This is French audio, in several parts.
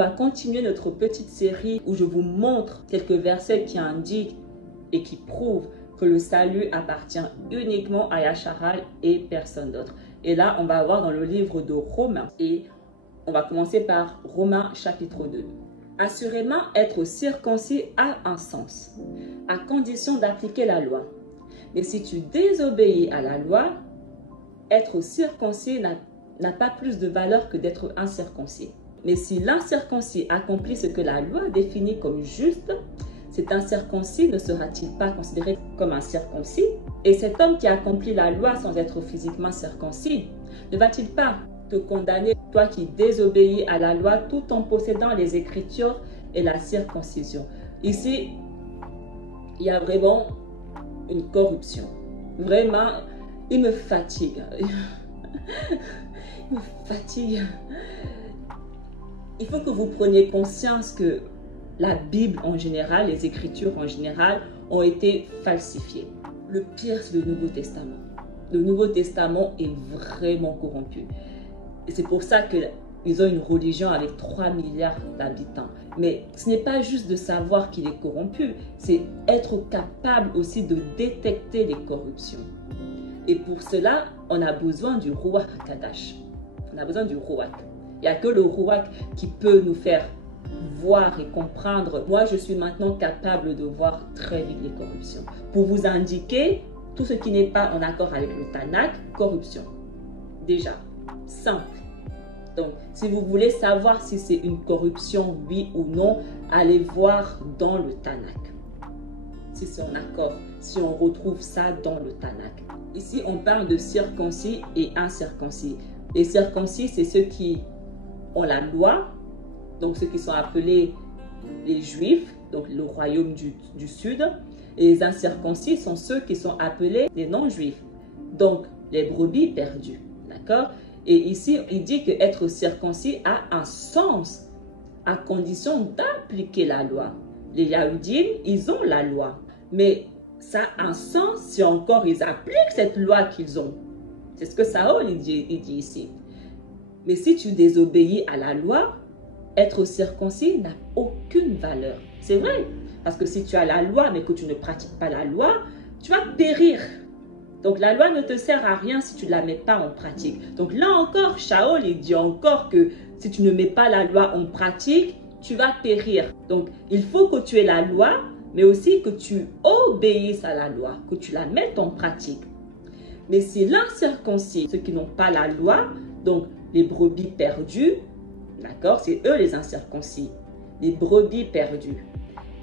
va continuer notre petite série où je vous montre quelques versets qui indiquent et qui prouvent que le salut appartient uniquement à Yacharal et personne d'autre. Et là, on va voir dans le livre de Romains. Et on va commencer par Romains chapitre 2. Assurément, être circoncis a un sens, à condition d'appliquer la loi. Mais si tu désobéis à la loi, être circoncis n'a pas plus de valeur que d'être incirconcis. Mais si l'incirconcis accomplit ce que la loi définit comme juste, cet incirconcis ne sera-t-il pas considéré comme un circoncis? Et cet homme qui accomplit la loi sans être physiquement circoncis, ne va-t-il pas te condamner, toi qui désobéis à la loi tout en possédant les Écritures et la circoncision? Ici, il y a vraiment une corruption. Vraiment, il me fatigue. Il me fatigue. Il faut que vous preniez conscience que la Bible en général, les Écritures en général, ont été falsifiées. Le pire, c'est le Nouveau Testament. Le Nouveau Testament est vraiment corrompu. Et c'est pour ça qu'ils ont une religion avec 3 milliards d'habitants. Mais ce n'est pas juste de savoir qu'il est corrompu, c'est être capable aussi de détecter les corruptions. Et pour cela, on a besoin du Ruach HaKadosh. On a besoin du Ruach. Il n'y a que le Ruach qui peut nous faire voir et comprendre. Moi, je suis maintenant capable de voir très vite les corruptions. Pour vous indiquer tout ce qui n'est pas en accord avec le Tanakh, corruption. Déjà, simple. Donc, si vous voulez savoir si c'est une corruption, oui ou non, allez voir dans le Tanakh. Si c'est en accord, si on retrouve ça dans le Tanakh. Ici, on parle de circoncis et incirconcis. Les circoncis, c'est ceux qui ont la loi, donc ceux qui sont appelés les Juifs, donc le royaume du Sud. Et les incirconcis sont ceux qui sont appelés les non-Juifs, donc les brebis perdues. D'accord? Et ici, il dit que être circoncis a un sens à condition d'appliquer la loi. Les Yahudim, ils ont la loi, mais ça a un sens si encore ils appliquent cette loi qu'ils ont. C'est ce que Saül il dit ici. Mais si tu désobéis à la loi, être circoncis n'a aucune valeur. C'est vrai, parce que si tu as la loi mais que tu ne pratiques pas la loi, tu vas périr. Donc la loi ne te sert à rien si tu ne la mets pas en pratique. Donc là encore, Saül il dit encore que si tu ne mets pas la loi en pratique, tu vas périr. Donc il faut que tu aies la loi, mais aussi que tu obéisses à la loi, que tu la mettes en pratique. Mais si l'incirconcis, ceux qui n'ont pas la loi, donc les brebis perdues, d'accord, c'est eux les incirconcis, les brebis perdues.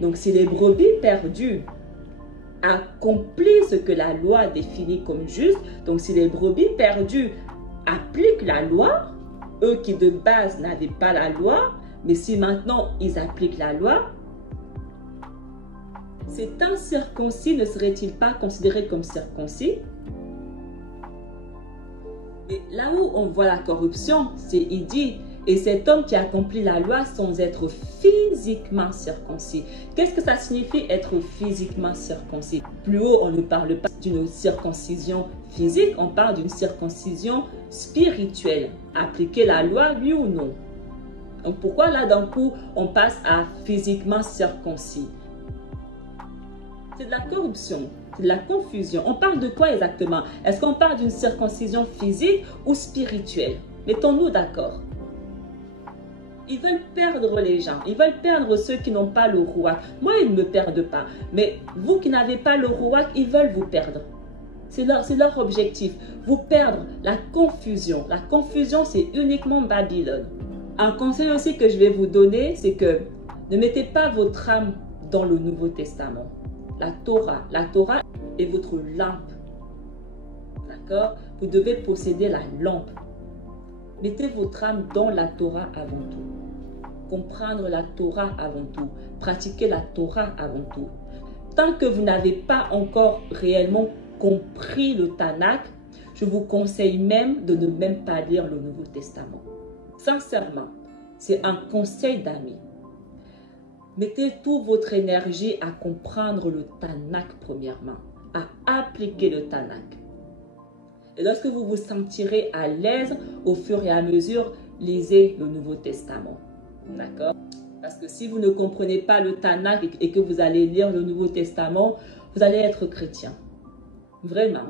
Donc si les brebis perdues accomplissent ce que la loi définit comme juste, donc si les brebis perdues appliquent la loi, eux qui de base n'avaient pas la loi, mais si maintenant ils appliquent la loi, cet incirconcis ne serait-il pas considéré comme circoncis? Et là où on voit la corruption, c'est il dit, et cet homme qui accomplit la loi sans être physiquement circoncis. Qu'est-ce que ça signifie être physiquement circoncis? Plus haut, on ne parle pas d'une circoncision physique, on parle d'une circoncision spirituelle. Appliquer la loi, oui ou non? Donc pourquoi là d'un coup, on passe à physiquement circoncis? C'est de la corruption, c'est de la confusion. On parle de quoi exactement? Est-ce qu'on parle d'une circoncision physique ou spirituelle? Mettons-nous d'accord. Ils veulent perdre les gens. Ils veulent perdre ceux qui n'ont pas le Ruach. Moi, ils ne me perdent pas. Mais vous qui n'avez pas le Ruach, ils veulent vous perdre. C'est leur objectif. Vous perdre. La confusion. La confusion, c'est uniquement Babylone. Un conseil aussi que je vais vous donner, c'est que ne mettez pas votre âme dans le Nouveau Testament. La Torah est votre lampe. D'accord? Vous devez posséder la lampe. Mettez votre âme dans la Torah avant tout. Comprendre la Torah avant tout. Pratiquer la Torah avant tout. Tant que vous n'avez pas encore réellement compris le Tanakh, je vous conseille même de ne même pas lire le Nouveau Testament. Sincèrement, c'est un conseil d'ami. Mettez toute votre énergie à comprendre le Tanakh premièrement, à appliquer le Tanakh. Et lorsque vous vous sentirez à l'aise, au fur et à mesure, lisez le Nouveau Testament. D'accord? Parce que si vous ne comprenez pas le Tanakh et que vous allez lire le Nouveau Testament, vous allez être chrétien. Vraiment.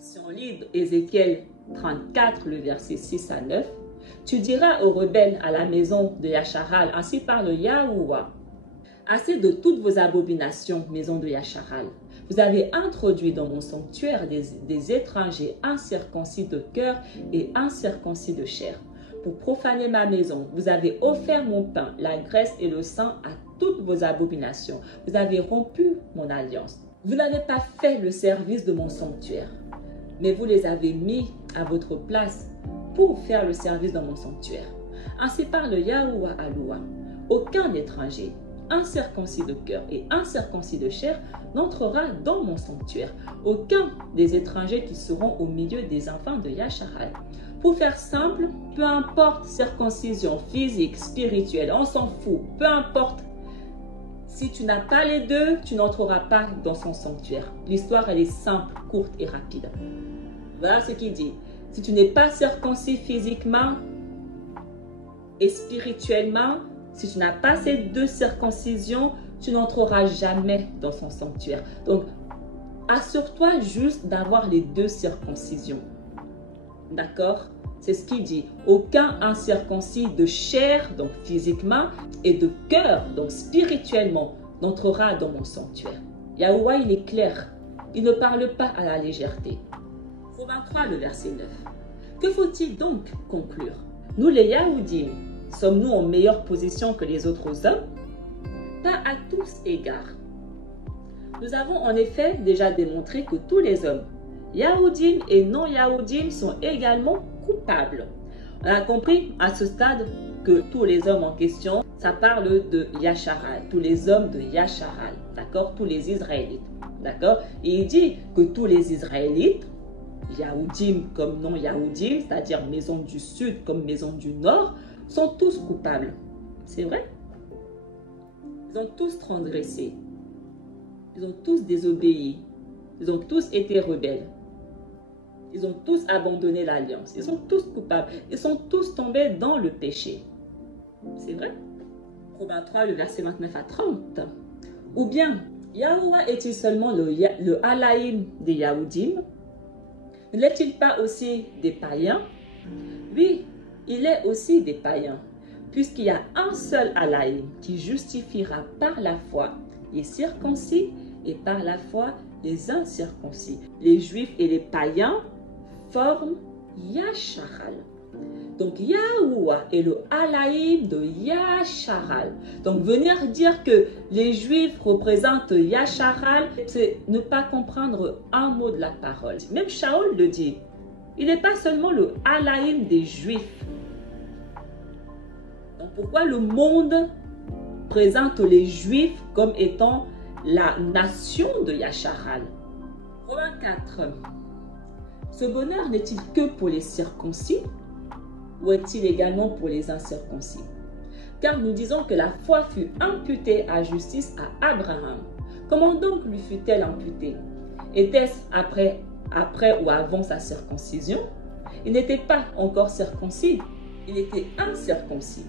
Si on lit Ézéchiel 34, le verset 6 à 9, tu diras aux rebelles à la maison de Yacharal, ainsi parle Yahuwah, assez de toutes vos abominations, maison de Yacharal. Vous avez introduit dans mon sanctuaire des étrangers incirconcis de cœur et incirconcis de chair. Pour profaner ma maison, vous avez offert mon pain, la graisse et le sang à toutes vos abominations. Vous avez rompu mon alliance. Vous n'avez pas fait le service de mon sanctuaire, mais vous les avez mis à votre place pour faire le service dans mon sanctuaire. Ainsi parle Yahuwah Aloua. Aucun étranger, incirconcis de cœur et incirconcis de chair, n'entrera dans mon sanctuaire. Aucun des étrangers qui seront au milieu des enfants de Yacharal. Pour faire simple, peu importe circoncision physique, spirituelle, on s'en fout, peu importe. Si tu n'as pas les deux, tu n'entreras pas dans son sanctuaire. L'histoire, elle est simple, courte et rapide. Voilà ce qu'il dit. Si tu n'es pas circoncis physiquement et spirituellement, si tu n'as pas ces deux circoncisions, tu n'entreras jamais dans son sanctuaire. Donc, assure-toi juste d'avoir les deux circoncisions. D'accord? C'est ce qu'il dit. Aucun incirconcis de chair, donc physiquement, et de cœur, donc spirituellement, n'entrera dans mon sanctuaire. Yahuwah, il est clair. Il ne parle pas à la légèreté. Romains 3, le verset 9. Que faut-il donc conclure? Nous, les Yahoudim, sommes-nous en meilleure position que les autres hommes? Pas à tous égards. Nous avons en effet déjà démontré que tous les hommes, Yahoudim et non-Yahoudim, sont également coupables. On a compris à ce stade que tous les hommes en question, ça parle de Yacharal, tous les hommes de Yacharal, d'accord? Tous les Israélites, d'accord? Et il dit que tous les Israélites, Yahoudim comme non-Yahoudim, c'est-à-dire maison du sud comme maison du nord, sont tous coupables. C'est vrai? Ils ont tous transgressé. Ils ont tous désobéi. Ils ont tous été rebelles. Ils ont tous abandonné l'alliance. Ils sont tous coupables. Ils sont tous tombés dans le péché. C'est vrai? Romains 3, le verset 29 à 30. Ou bien, Yahuwah est-il seulement le Halaïm des Yahoudim? Ne l'est-il pas aussi des païens? Oui, il est aussi des païens, puisqu'il y a un seul Halaïm qui justifiera par la foi les circoncis et par la foi les incirconcis. Les juifs et les païens forment Yacharal. Donc Yahuwah est le Halaïm de Yacharal. Donc venir dire que les juifs représentent Yacharal, c'est ne pas comprendre un mot de la parole. Même Shaul le dit. Il n'est pas seulement le Halaïm des juifs. Donc pourquoi le monde présente les juifs comme étant la nation de Yacharal? Romains 4. Ce bonheur n'est-il que pour les circoncis ou est-il également pour les incirconcis? Car nous disons que la foi fut imputée à justice à Abraham. Comment donc lui fut-elle imputée? Était-ce après ou avant sa circoncision? Il n'était pas encore circoncis, il était incirconcis.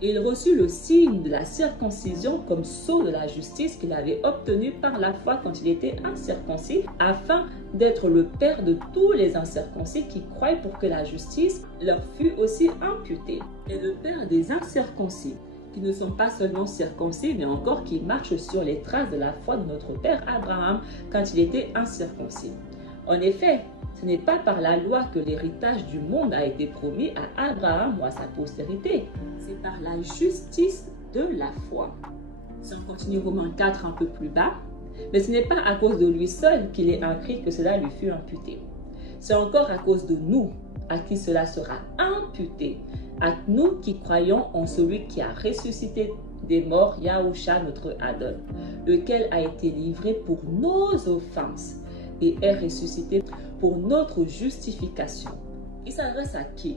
Et il reçut le signe de la circoncision comme sceau de la justice qu'il avait obtenu par la foi quand il était incirconcis, afin d'être le père de tous les incirconcis qui croient pour que la justice leur fût aussi imputée. Et le père des incirconcis, qui ne sont pas seulement circoncis, mais encore qui marchent sur les traces de la foi de notre père Abraham quand il était incirconcis. En effet, ce n'est pas par la loi que l'héritage du monde a été promis à Abraham ou à sa postérité. C'est par la justice de la foi. Si on continue Romains 4 un peu plus bas, mais ce n'est pas à cause de lui seul qu'il est inscrit que cela lui fut imputé. C'est encore à cause de nous à qui cela sera imputé, à nous qui croyons en celui qui a ressuscité des morts, Yahusha notre Adon, lequel a été livré pour nos offenses et est ressuscité pour notre justification. Il s'adresse à qui?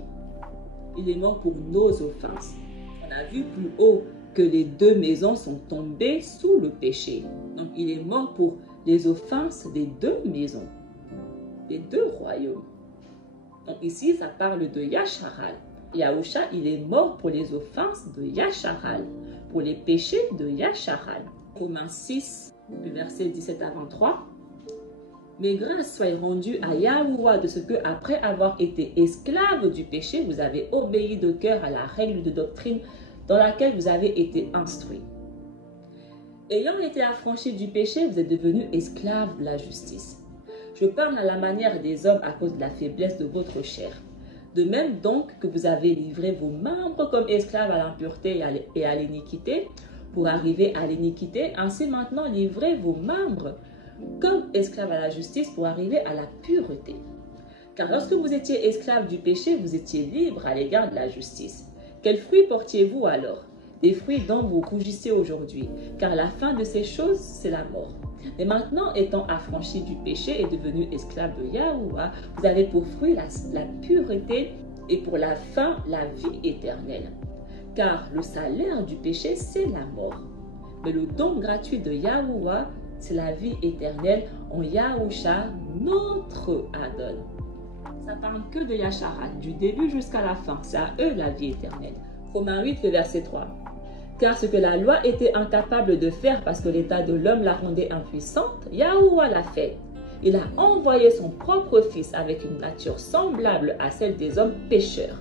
Il est mort pour nos offenses. On a vu plus haut que les deux maisons sont tombées sous le péché. Donc il est mort pour les offenses des deux maisons, des deux royaumes. Donc ici, ça parle de Yacharal. Yahusha, il est mort pour les offenses de Yasharal, pour les péchés de Yasharal. Romains 6, verset 17 à 23. Mais grâce soit rendue à Yahuwah de ce que, après avoir été esclave du péché, vous avez obéi de cœur à la règle de doctrine dans laquelle vous avez été instruits. Ayant été affranchis du péché, vous êtes devenus esclaves de la justice. Je parle à la manière des hommes à cause de la faiblesse de votre chair. De même donc que vous avez livré vos membres comme esclaves à l'impureté et à l'iniquité, pour arriver à l'iniquité, ainsi maintenant livrez vos membres comme esclaves à la justice pour arriver à la pureté. Car lorsque vous étiez esclaves du péché, vous étiez libres à l'égard de la justice. Quels fruits portiez-vous alors? Des fruits dont vous rougissez aujourd'hui, car la fin de ces choses, c'est la mort. Mais maintenant, étant affranchis du péché et devenus esclaves de Yahuwah, vous avez pour fruit la pureté et pour la fin, la vie éternelle. Car le salaire du péché, c'est la mort. Mais le don gratuit de Yahuwah, c'est la vie éternelle en Yahusha, notre Adon. Ça parle que de Yasharal, du début jusqu'à la fin. C'est à eux la vie éternelle. Romains 8, le verset 3. Car ce que la loi était incapable de faire parce que l'état de l'homme la rendait impuissante, Yahuwah l'a fait. Il a envoyé son propre fils avec une nature semblable à celle des hommes pécheurs.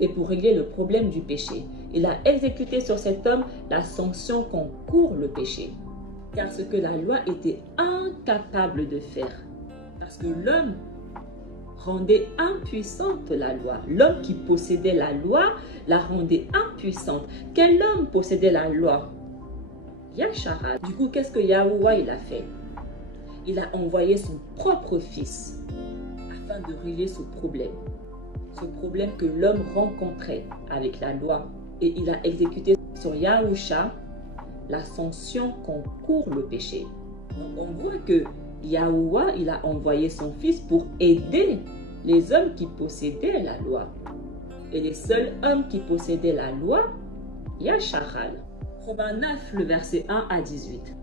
Et pour régler le problème du péché, il a exécuté sur cet homme la sanction qu'encourt le péché. Car ce que la loi était incapable de faire, parce que l'homme rendait impuissante la loi. L'homme qui possédait la loi la rendait impuissante. Quel homme possédait la loi? Yasharal. Du coup, qu'est-ce que Yahuwah il a fait? Il a envoyé son propre fils afin de régler ce problème. Ce problème que l'homme rencontrait avec la loi. Et il a exécuté sur Yahusha la sanction qu'encourt le péché. Donc on voit que Yahuwah, il a envoyé son fils pour aider les hommes qui possédaient la loi. Et les seuls hommes qui possédaient la loi, Yasharal. Romains 9, le verset 1 à 18.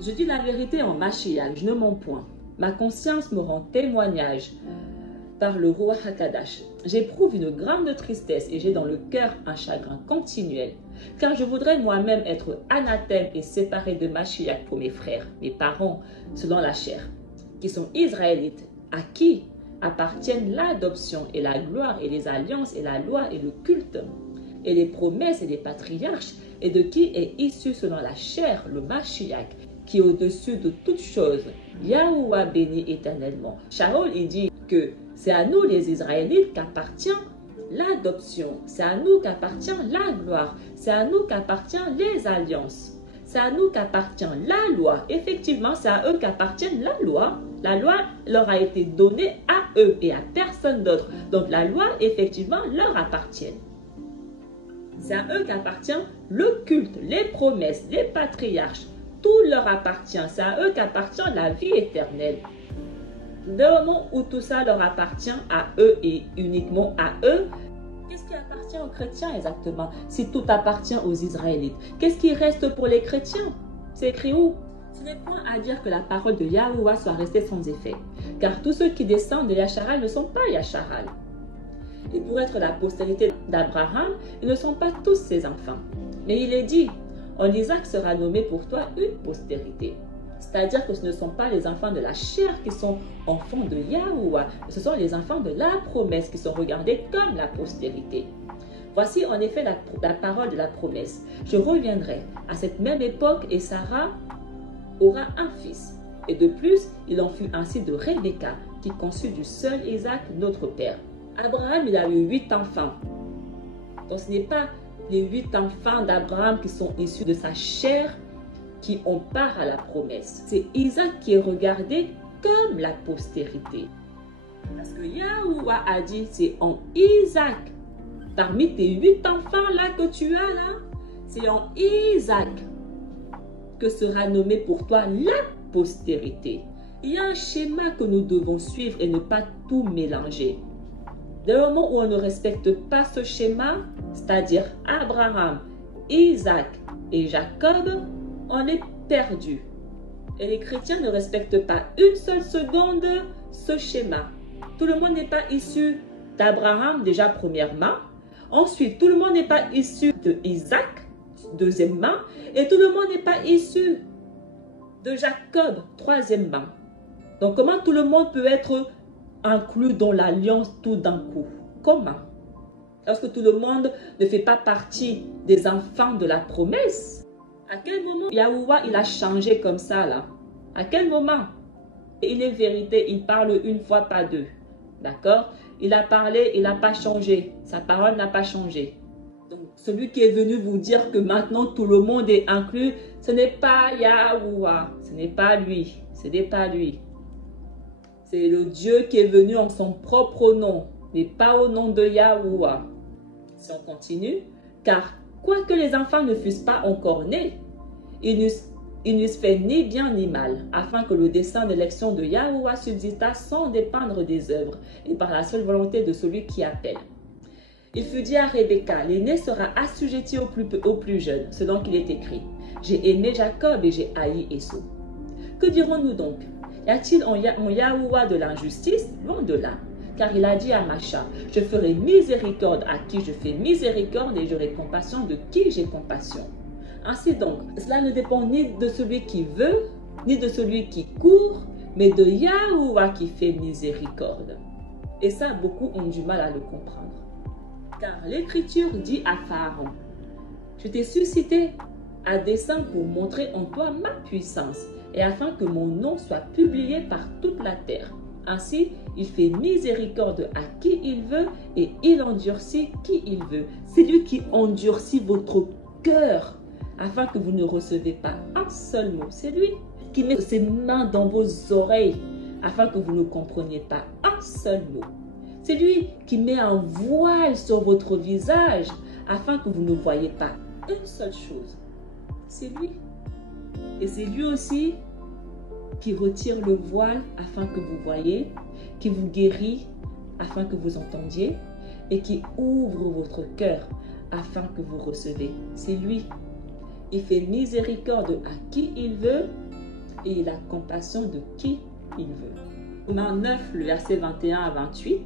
Je dis la vérité en Mashiach, je ne mens point. Ma conscience me rend témoignage par le roi Hakadash. J'éprouve une grande tristesse et j'ai dans le cœur un chagrin continuel. Car je voudrais moi-même être anathème et séparé de Mashiach pour mes frères, mes parents, selon la chair, qui sont israélites, à qui appartiennent l'adoption et la gloire et les alliances et la loi et le culte, et les promesses et les patriarches, et de qui est issu selon la chair le Mashiach, qui est au-dessus de toutes choses. Yahuwah béni éternellement. Shaul, il dit que c'est à nous les Israélites qu'appartient l'adoption, c'est à nous qu'appartient la gloire, c'est à nous qu'appartient les alliances, c'est à nous qu'appartient la loi. Effectivement, c'est à eux qu'appartient la loi. La loi leur a été donnée à eux et à personne d'autre. Donc la loi, effectivement, leur appartient. C'est à eux qu'appartient le culte, les promesses, les patriarches. Tout leur appartient. C'est à eux qu'appartient la vie éternelle. Dès moment où tout ça leur appartient à eux et uniquement à eux, qu'est-ce qui appartient aux chrétiens exactement? Si tout appartient aux Israélites, qu'est-ce qui reste pour les chrétiens? C'est écrit où? Ce n'est point à dire que la parole de Yahuwah soit restée sans effet, car tous ceux qui descendent de Yasharal ne sont pas Yasharal. Et pour être la postérité d'Abraham, ils ne sont pas tous ses enfants. Mais il est dit, en Isaac sera nommé pour toi une postérité. C'est-à-dire que ce ne sont pas les enfants de la chair qui sont enfants de Yahuwah, ce sont les enfants de la promesse qui sont regardés comme la postérité. Voici en effet la parole de la promesse. Je reviendrai à cette même époque et Sarah aura un fils. Et de plus, il en fut ainsi de Rebecca, qui conçut du seul Isaac, notre père. Abraham, il a eu 8 enfants. Donc ce n'est pas les 8 enfants d'Abraham qui sont issus de sa chair qui ont part à la promesse. C'est Isaac qui est regardé comme la postérité. Parce que Yahuwah a dit, c'est en Isaac, parmi tes 8 enfants là que tu as là, c'est en Isaac que sera nommé pour toi la postérité. Il y a un schéma que nous devons suivre et ne pas tout mélanger. Dès le moment où on ne respecte pas ce schéma, c'est-à-dire Abraham, Isaac et Jacob, on est perdu. Et les chrétiens ne respectent pas une seule seconde ce schéma. Tout le monde n'est pas issu d'Abraham déjà premièrement. Ensuite, tout le monde n'est pas issu de Isaac, deuxièmement, et tout le monde n'est pas issu de Jacob, troisièmement. Donc, comment tout le monde peut être inclus dans l'alliance tout d'un coup? Comment? Lorsque tout le monde ne fait pas partie des enfants de la promesse. À quel moment Yahuwah il a changé comme ça là? À quel moment? Et il est vérité, il parle une fois, pas deux. D'accord? Il a parlé, il n'a pas changé. Sa parole n'a pas changé. Donc, celui qui est venu vous dire que maintenant tout le monde est inclus, ce n'est pas Yahuwah. Ce n'est pas lui. Ce n'est pas lui. C'est le Dieu qui est venu en son propre nom, mais pas au nom de Yahuwah. Si on continue, car quoique les enfants ne fussent pas encore nés, ils n'eussent fait ni bien ni mal, afin que le dessein d'élection de Yahuwah subsistât sans dépendre des œuvres, et par la seule volonté de celui qui appelle. Il fut dit à Rebecca, l'aîné sera assujetti au plus jeune, selon qu'il est écrit. J'ai aimé Jacob et j'ai haï Esau. Que dirons-nous donc? Y a-t-il en Yahuwah de l'injustice? Loin de là. Car il a dit à Macha, je ferai miséricorde à qui je fais miséricorde et j'aurai compassion de qui j'ai compassion. Ainsi donc, cela ne dépend ni de celui qui veut, ni de celui qui court, mais de Yahuwah qui fait miséricorde. Et ça, beaucoup ont du mal à le comprendre. Car l'Écriture dit à Pharaon, je t'ai suscité à dessein pour montrer en toi ma puissance, et afin que mon nom soit publié par toute la terre. Ainsi, il fait miséricorde à qui il veut et il endurcit qui il veut. C'est lui qui endurcit votre cœur afin que vous ne recevez pas un seul mot. C'est lui qui met ses mains dans vos oreilles afin que vous ne compreniez pas un seul mot. C'est lui qui met un voile sur votre visage afin que vous ne voyez pas une seule chose. C'est lui. Et c'est lui aussi qui retire le voile afin que vous voyez, qui vous guérit afin que vous entendiez et qui ouvre votre cœur afin que vous recevez. C'est lui. Il fait miséricorde à qui il veut et il a compassion de qui il veut. Romains 9, le verset 21 à 28.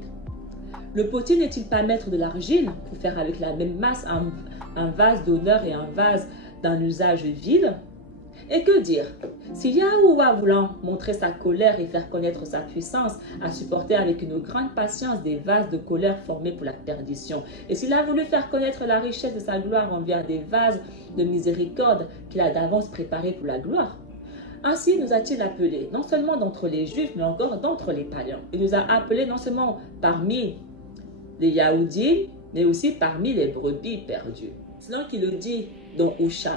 Le potier n'est-il pas maître de l'argile pour faire avec la même masse un vase d'honneur et un vase d'un usage vil? Et que dire? Si Yahuwah voulant montrer sa colère et faire connaître sa puissance, a supporté avec une grande patience des vases de colère formés pour la perdition, et s'il a voulu faire connaître la richesse de sa gloire envers des vases de miséricorde qu'il a d'avance préparés pour la gloire, ainsi nous a-t-il appelés, non seulement d'entre les Juifs, mais encore d'entre les païens. Il nous a appelés non seulement parmi les Yahoudis, mais aussi parmi les brebis perdues. C'est là qu'il le dit dans Osha.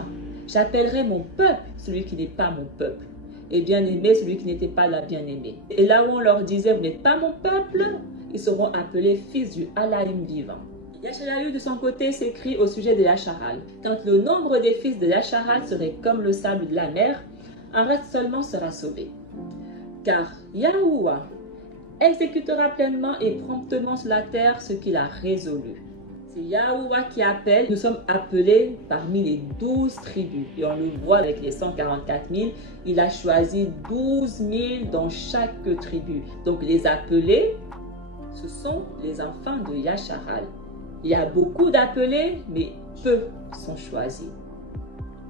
J'appellerai mon peuple celui qui n'est pas mon peuple, et bien-aimé celui qui n'était pas la bien-aimée. Et là où on leur disait, vous n'êtes pas mon peuple, ils seront appelés fils du Alaïm vivant. Yachalaïu de son côté s'écrit au sujet de Yacharal. Quand le nombre des fils de Yacharal serait comme le sable de la mer, un reste seulement sera sauvé. Car Yahuwah exécutera pleinement et promptement sur la terre ce qu'il a résolu. C'est Yahuwah qui appelle. Nous sommes appelés parmi les 12 tribus. Et on le voit avec les 144 000. Il a choisi 12 000 dans chaque tribu. Donc les appelés, ce sont les enfants de Yacharal. Il y a beaucoup d'appelés, mais peu sont choisis.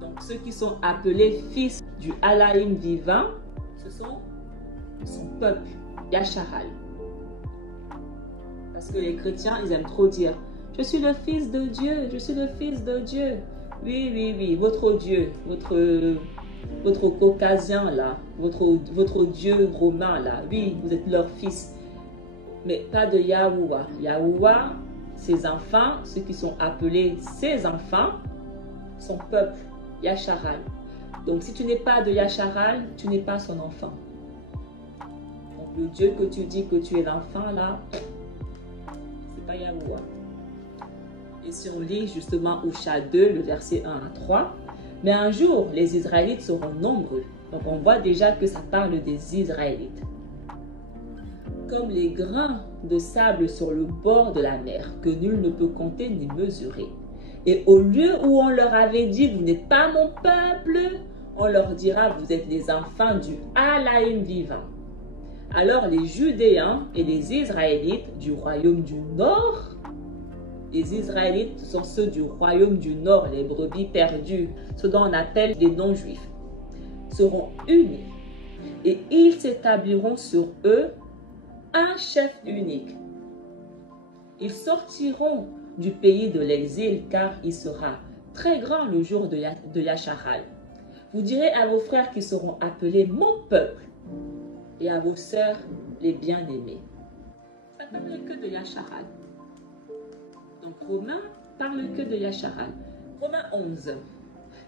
Donc ceux qui sont appelés fils du Alaïm vivant, ce sont son peuple, Yacharal. Parce que les chrétiens, ils aiment trop dire, je suis le fils de Dieu, je suis le fils de Dieu. Oui, oui, oui, votre Dieu, votre caucasien là, votre Dieu romain là, oui, vous êtes leur fils. Mais pas de Yahuwah. Yahuwah, ses enfants, ceux qui sont appelés ses enfants, son peuple, Yacharal. Donc si tu n'es pas de Yacharal, tu n'es pas son enfant. Donc le Dieu que tu dis que tu es l'enfant là, c'est pas Yahuwah. Et si on lit justement Osha 2, le verset 1 à 3, mais un jour, les Israélites seront nombreux. Donc on voit déjà que ça parle des Israélites. Comme les grains de sable sur le bord de la mer, que nul ne peut compter ni mesurer. Et au lieu où on leur avait dit, vous n'êtes pas mon peuple, on leur dira, vous êtes les enfants du Alaïm vivant. Alors les Judéens et les Israélites du royaume du Nord Les Israélites sont ceux du royaume du Nord, les brebis perdues, ceux dont on appelle les non-juifs, seront unis et ils s'établiront sur eux un chef unique. Ils sortiront du pays de l'exil car il sera très grand le jour de Yacharal. Vous direz à vos frères qui seront appelés mon peuple et à vos sœurs les bien-aimés. Ça ne parle que de Yacharal. Donc Romains parle que de Yacharal. Romains 11.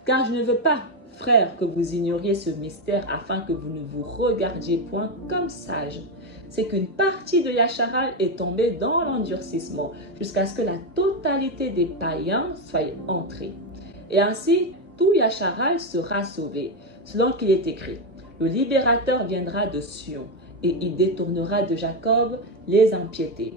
Car je ne veux pas, frères, que vous ignoriez ce mystère afin que vous ne vous regardiez point comme sages. C'est qu'une partie de Yacharal est tombée dans l'endurcissement jusqu'à ce que la totalité des païens soit entrée. Et ainsi, tout Yacharal sera sauvé, selon qu'il est écrit. Le libérateur viendra de Sion et il détournera de Jacob les impiétés.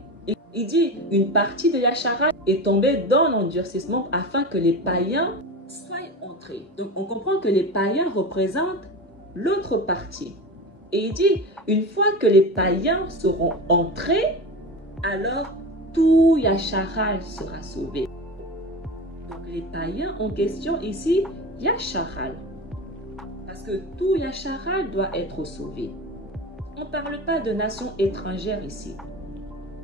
Il dit, une partie de Yacharal est tombée dans l'endurcissement afin que les païens soient entrés. Donc on comprend que les païens représentent l'autre partie. Et il dit, une fois que les païens seront entrés, alors tout Yacharal sera sauvé. Donc les païens en question ici, Yacharal. Parce que tout Yacharal doit être sauvé. On ne parle pas de nations étrangères ici.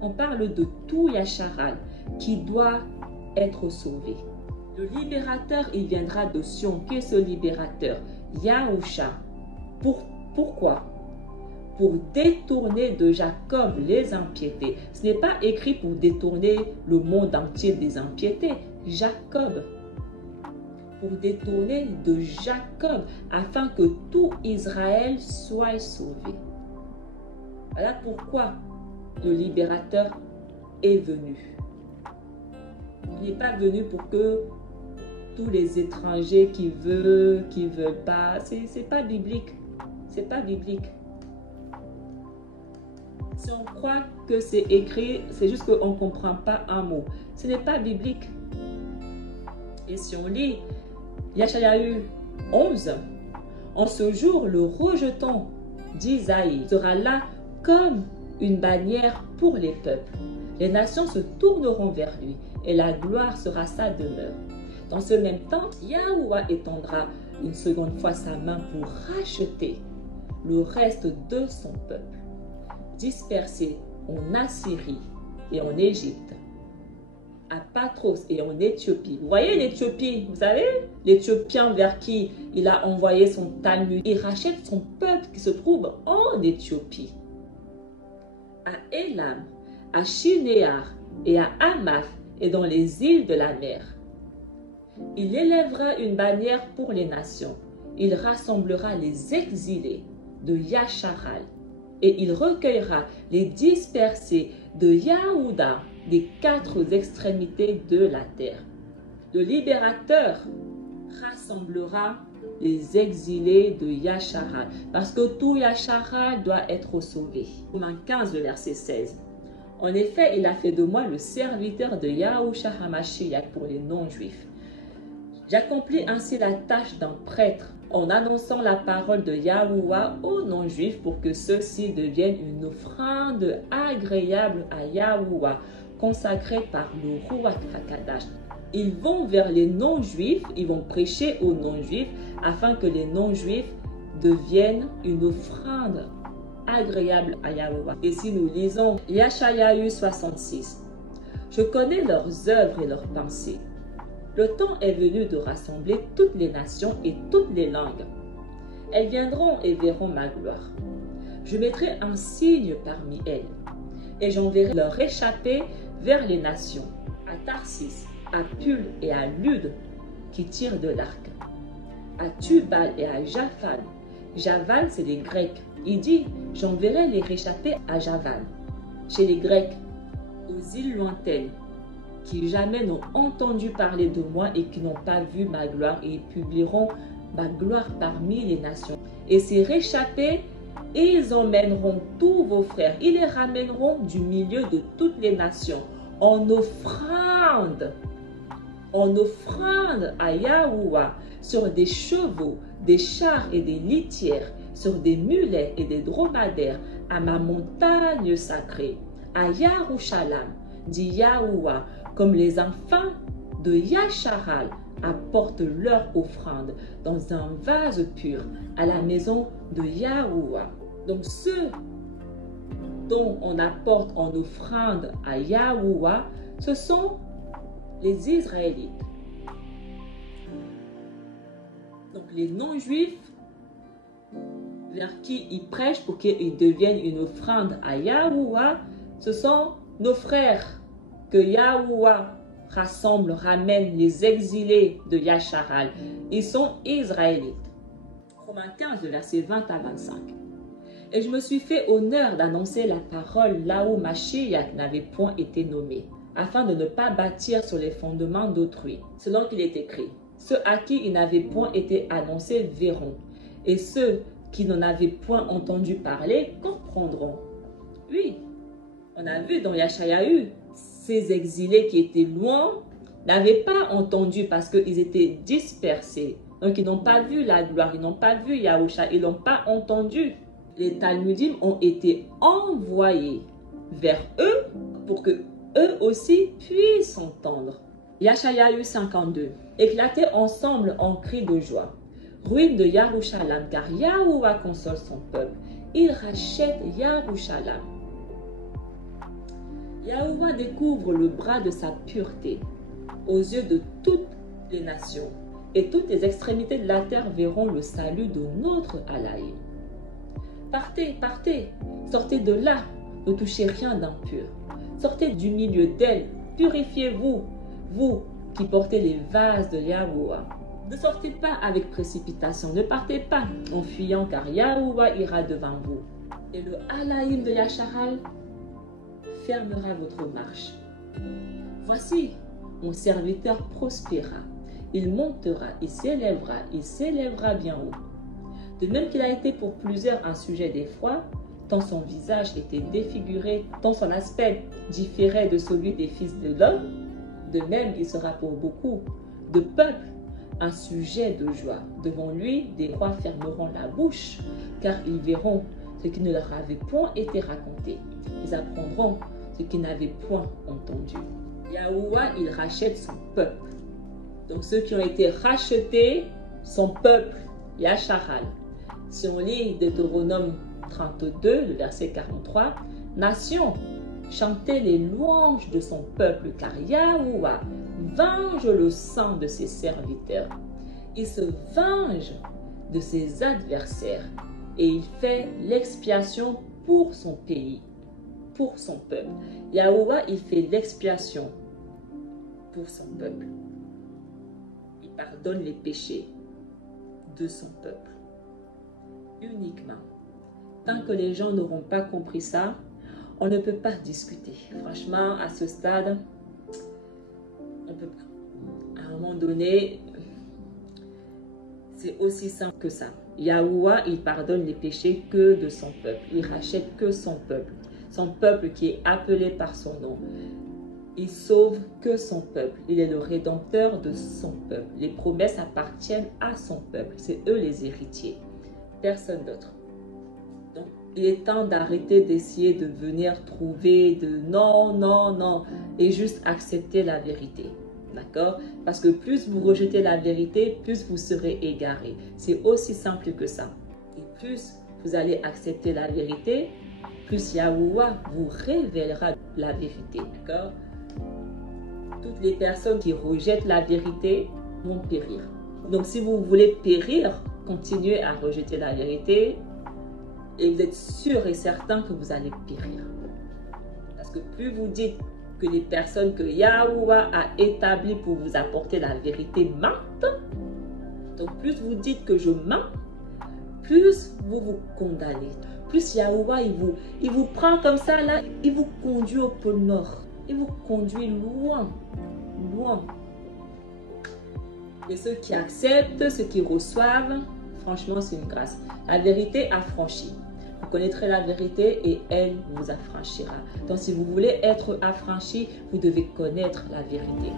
On parle de tout Yacharal qui doit être sauvé. Le libérateur, il viendra de Sion. Qui est ce libérateur? Yahusha. Pourquoi? Pour détourner de Jacob les impiétés. Ce n'est pas écrit pour détourner le monde entier des impiétés. Jacob. Pour détourner de Jacob afin que tout Israël soit sauvé. Voilà pourquoi le libérateur est venu. Il n'est pas venu pour que tous les étrangers qui veulent pas. C'est pas biblique. C'est pas biblique. Si on croit que c'est écrit, c'est juste qu'on ne comprend pas un mot. Ce n'est pas biblique. Et si on lit Yeshayahu 11, en ce jour, le rejeton d'Isaïe sera là comme une bannière pour les peuples. Les nations se tourneront vers lui et la gloire sera sa demeure. Dans ce même temps, Yahuwah étendra une seconde fois sa main pour racheter le reste de son peuple, dispersé en Assyrie et en Égypte, à Patros et en Éthiopie. Vous voyez l'Éthiopie, vous savez, l'Éthiopien vers qui il a envoyé son Talmud. Il rachète son peuple qui se trouve en Éthiopie. À Élam, à Shinéar et à Hamath et dans les îles de la mer. Il élèvera une bannière pour les nations. Il rassemblera les exilés de Yacharal et il recueillera les dispersés de Yahuda des 4 extrémités de la terre. Le libérateur rassemblera les exilés de Yacharal parce que tout Yacharal doit être sauvé. Romains 15, le verset 16. En effet, il a fait de moi le serviteur de Yahushua HaMashiach pour les non-juifs. J'accomplis ainsi la tâche d'un prêtre en annonçant la parole de Yahuwah aux non-juifs pour que ceux-ci deviennent une offrande agréable à Yahuwah, consacrée par le Ruach HaKadosh. Ils vont vers les non-juifs, ils vont prêcher aux non-juifs afin que les non-juifs deviennent une offrande agréable à Yahuwah. Et si nous lisons Yeshayahu 66, je connais leurs œuvres et leurs pensées. Le temps est venu de rassembler toutes les nations et toutes les langues. Elles viendront et verront ma gloire. Je mettrai un signe parmi elles, et j'enverrai leur échappée vers les nations, à Tarsis, à Pul et à Lude, qui tirent de l'arc, à Tubal et à Javan. Javan, c'est les Grecs. Il dit, j'enverrai les réchappés à Javan, chez les Grecs, aux îles lointaines, qui jamais n'ont entendu parler de moi et qui n'ont pas vu ma gloire, et ils publieront ma gloire parmi les nations. Et ces réchappés, ils emmèneront tous vos frères, ils les ramèneront du milieu de toutes les nations en offrande à Yahuwah, sur des chevaux, des chars et des litières, sur des mulets et des dromadaires, à ma montagne sacrée, à Yarushalam, dit Yahuwah, comme les enfants de Yasharal apportent leur offrande dans un vase pur à la maison de Yahuwah. Donc ceux dont on apporte en offrande à Yahuwah, ce sont les Israélites. Donc les non-juifs vers qui ils prêchent pour qu'ils deviennent une offrande à Yahuwah, ce sont nos frères que Yahuwah rassemble, ramène, les exilés de Yasharal. Ils sont Israélites. Romains 15, versets 20 à 25. Et je me suis fait honneur d'annoncer la parole là où Mashiach n'avait point été nommé, afin de ne pas bâtir sur les fondements d'autrui, selon qu'il est écrit. Ceux à qui il n'avait point été annoncé verront, et ceux qui n'en avaient point entendu parler comprendront. Oui, on a vu dans Yashayahu, ces exilés qui étaient loin n'avaient pas entendu parce qu'ils étaient dispersés. Donc ils n'ont pas vu la gloire, ils n'ont pas vu Yahusha, ils n'ont pas entendu. Les Talmudim ont été envoyés vers eux pour que eux aussi puissent entendre. Yashayahu 52. Éclatez ensemble en cris de joie. Ruine de Yarushalam, car Yahuwah console son peuple. Il rachète Yarushalam. Yahuwah découvre le bras de sa pureté aux yeux de toutes les nations, et toutes les extrémités de la terre verront le salut de notre Alaïm. Partez, partez, sortez de là, ne touchez rien d'impur. Sortez du milieu d'elle, purifiez-vous, vous qui portez les vases de Yahuwah. Ne sortez pas avec précipitation, ne partez pas en fuyant, car Yahuwah ira devant vous. Et le Alaïm de Yasharal fermera votre marche. Voici, mon serviteur prospéra. Il montera, il s'élèvera bien haut. De même qu'il a été pour plusieurs un sujet d'effroi, tant son visage était défiguré, tant son aspect différait de celui des fils de l'homme, de même il sera pour beaucoup de peuples un sujet de joie. Devant lui, des rois fermeront la bouche, car ils verront ce qui ne leur avait point été raconté. Ils apprendront ce qu'ils n'avaient point entendu. Yahuwah, il rachète son peuple. Donc ceux qui ont été rachetés, son peuple, Yasharal. Si on lit Deutéronome 32, le verset 43, « Nation, chantez les louanges de son peuple, car Yahuwah venge le sang de ses serviteurs. Il se venge de ses adversaires et il fait l'expiation pour son pays, pour son peuple. » Yahuwah, il fait l'expiation pour son peuple. Il pardonne les péchés de son peuple. Uniquement. Tant que les gens n'auront pas compris ça, on ne peut pas discuter. Franchement, à ce stade, on ne peut pas. À un moment donné, c'est aussi simple que ça. Yahuwah, il pardonne les péchés que de son peuple. Il rachète que son peuple. Son peuple qui est appelé par son nom. Il sauve que son peuple. Il est le rédempteur de son peuple. Les promesses appartiennent à son peuple. C'est eux les héritiers. Personne d'autre. Donc, il est temps d'arrêter d'essayer de venir trouver de non, non, non. Et juste accepter la vérité. D'accord? Parce que plus vous rejetez la vérité, plus vous serez égaré. C'est aussi simple que ça. Et plus vous allez accepter la vérité, plus Yahuwah vous révélera la vérité. D'accord? Toutes les personnes qui rejettent la vérité vont périr. Donc si vous voulez périr, continuez à rejeter la vérité et vous êtes sûr et certain que vous allez périr. Parce que plus vous dites que les personnes que Yahuwah a établies pour vous apporter la vérité mentent, donc plus vous dites que je mens, plus vous vous condamnez. Plus Yahuwah, il vous prend comme ça, là, il vous conduit au pôle Nord. Il vous conduit loin, loin. Et ceux qui acceptent, ceux qui reçoivent, franchement, c'est une grâce. La vérité affranchit. Vous connaîtrez la vérité et elle vous affranchira. Donc, si vous voulez être affranchi, vous devez connaître la vérité.